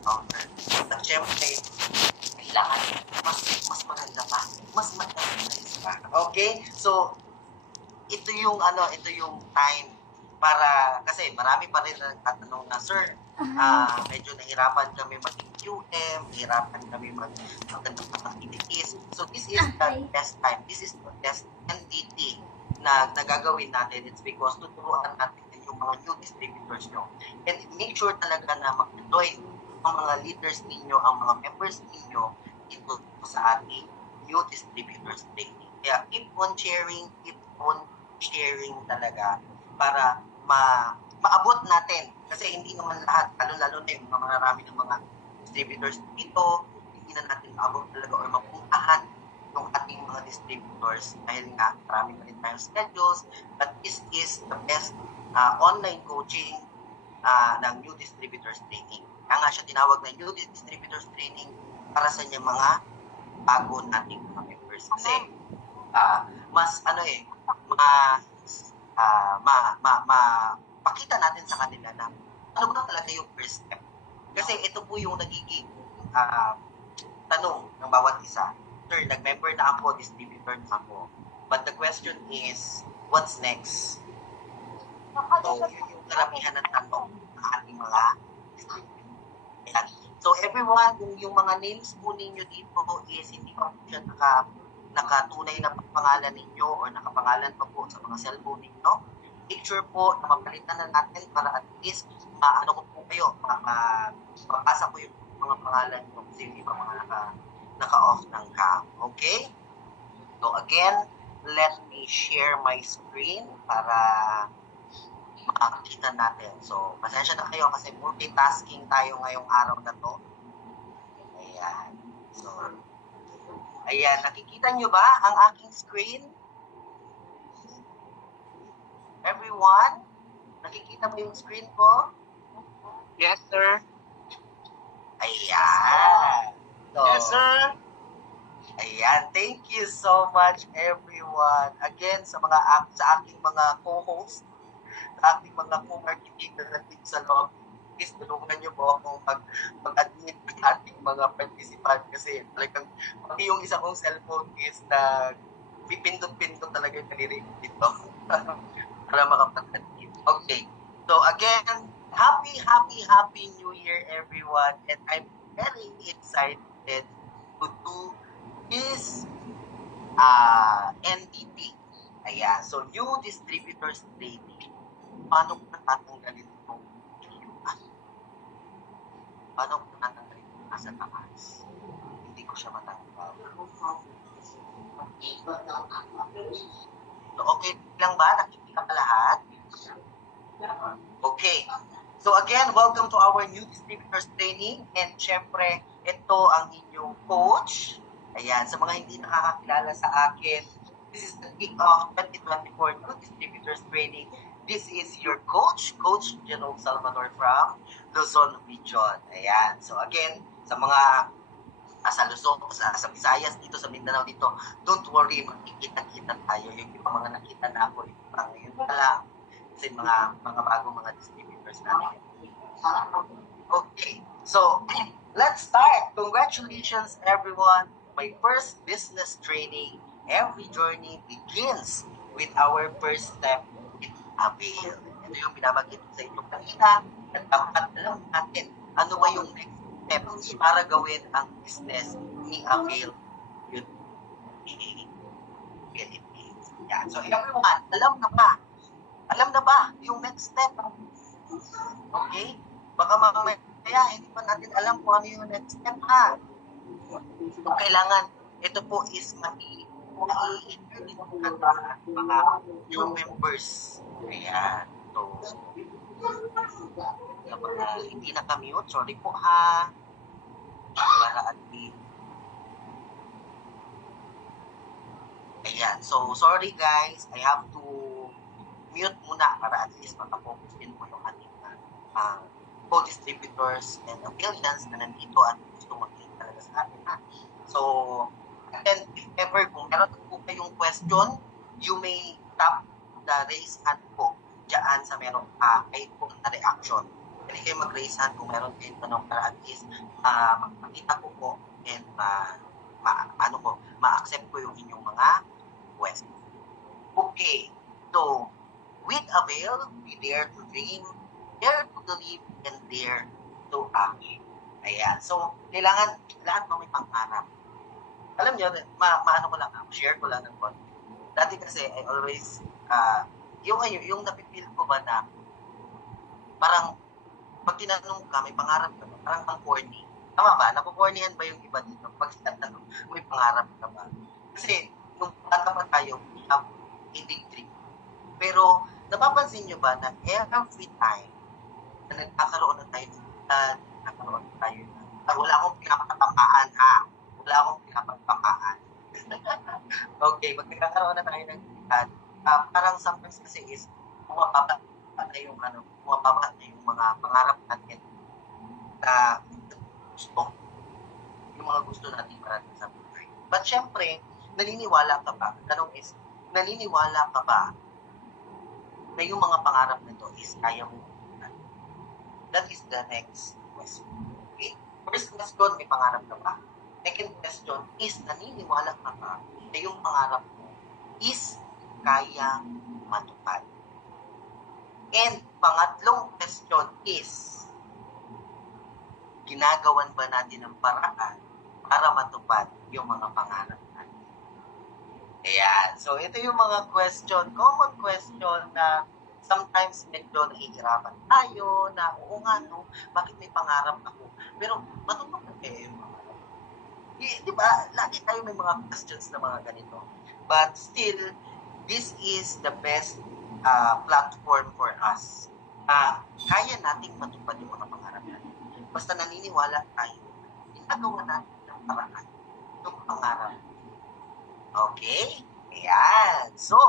discounter. At syempre, kailangan mas maganda pa. Mas mag-organize pa. Okay? So, ito yung time para, kasi marami pa rin nagtatanong na, sir, medyo nahirapan kami maging QM, nahirapan kami magandang activities. So, this is the best time. This is the best NDT na nagagawin natin. It's because tuturuan natin yung mga new distributors nyo. And make sure talaga na mag-join ang mga leaders ninyo, ang mga members ninyo ito sa ating new distributors training. Kaya keep on sharing talaga para maabot natin. Kasi hindi naman lahat, lalo-lalo na yung mga marami ng mga distributors dito, hindi na natin maabot talaga or mapuntahan yung ating mga distributors dahil nga marami na rin tayong schedules, but this is the best online coaching ng new distributors training. Kaya nga siya tinawag na new distributors training para sa niya mga bago nating mga members. Kasi pakita natin sa kanila na ano ba talaga yung first step. Kasi ito po yung nagiging tanong ng bawat isa. Sir, nag-member na ako, distributor na ako. But the question is, what's next? So, yun yung karamihan ng tanong ng ating mga distributor. So, everyone, kung yung mga names po ninyo dito is hindi pa po siya nakatunay na pangalan ninyo or nakapangalan pa po sa mga cellphone ninyo, make sure po na mapalitan na natin para at least mapasa ko yung mga pangalan nyo kasi hindi pa mga naka-off ng cam. Okay? So again, let me share my screen para makakita natin. So, pasensya na kayo kasi multitasking tayo ngayong araw na to. Ayan. So, ayan. Nakikita nyo ba ang aking screen? Everyone? Nakikita mo yung screen ko? Yes, sir. Ayan. So, yes, sir. Ayan. Thank you so much, everyone. Again, sa aking mga co-host, sa aking mga co-marketer natin sa loob, please tulungan niyo po akong mag-admit ng ating mga participant kasi talagang pati yung isa kong cellphone is na pipindot-pindot talaga yung nalirig dito para makapag-admit. Okay. So again, happy New Year, everyone, and I'm very excited to do this NDT. Ayan. So, new distributors training. Paano ko natatanggalin itong iluan? Paano ko natatanggalin itong nasa taas? Hindi ko siya matanggal. So, okay lang ba? Nakikita ka lahat? Okay. So again, welcome to our new distributors training, and syempre, ito ang inyong coach. Ayan, sa mga hindi nakakakilala sa akin, this is the kick-off 2024 new distributors training. This is your coach, Coach Jerome Salvador from Luzon Region. Ayan, so again, sa mga sa Luzon, sa Visayas, dito sa Mindanao dito, don't worry, makikita-kita tayo. Yung iba mga nakita na ako, yung mga ngayon na lang. Kasi mga bagong mga distributors natin. Okay, so let's start. Congratulations, everyone. My first business training. Every journey begins with our first step in Avail. Ito yung binabanggit ko sa inyo kanina. At dapat alam natin ano ba yung next step para gawin ang business ni Avail Philippines. Yeah. So everyone, alam na ba yung next step? Okay? Baka mamaya hindi pa natin alam kung ano yung next step, ha? So, kailangan, ito po is ma-i-interview mga new members. Ayan. So, hindi naka-mute, sorry po, ha? Para at least. Ayan. So, sorry guys, I have to mute muna para at least makafocus din po yung ating co-distributors and affiliates na nandito at gusto makita talaga sa atin. So, and if ever kung meron po kayong question, you may tap the raise hand po dyan sa meron kahit po na reaction. pwede kayo mag-raise hand kung meron kayong tanong para at least makita ko po and ma-accept ko yung inyong mga questions. Okay, so with a veil, we dare to dream, dare to believe, and dare to act. Ayan, so kailangan lahat may pangarap. Alam niyo, maano ko lang, share ko lang ng konti. Dati kasi, I always, yung napipil ko ba na, parang, pag tinanong ka, may pangarap ka ba? Parang kang corny. Tama ba? Nakukornihan ba yung iba dito? Pag tinanong, may pangarap ka ba? Kasi, yung bata pa tayo, we have a big dream. Pero, napapansin nyo ba na every time na nagkakaroon na tayo ng edad, nagkakaroon na tayo ng, wala akong pinapatamaan ha. Wala akong pinapatamaan. Okay, pag nagkakaroon na tayo ng edad, parang sometimes kasi is, bumababa na yung mga pangarap natin na gusto. Yung mga gusto natin parating sa buhay. But syempre, naniniwala ka ba? Tanong is, naniniwala ka ba na yung mga pangarap nito is kaya mo? That is the next question. Okay? First question, may pangarap ka ba? Second question is, naniniwala ka ba na yung pangarap mo is kaya matupad? And pangatlong question is, ginagawan ba natin ang paraan para matupad yung mga pangarap natin? Ayan. So, ito yung mga common question na sometimes medyo nahihirapan tayo na, oo nga, no, bakit may pangarap ako? Pero, matutupad kayo yung mga di ba, lagi tayo may mga questions na mga ganito. But still, this is the best platform for us. Kaya nating matupad yung mga pangarap natin. Basta naniniwala tayo, ginagawa natin ng paraan yung pangarap. Okay? Ayan. So,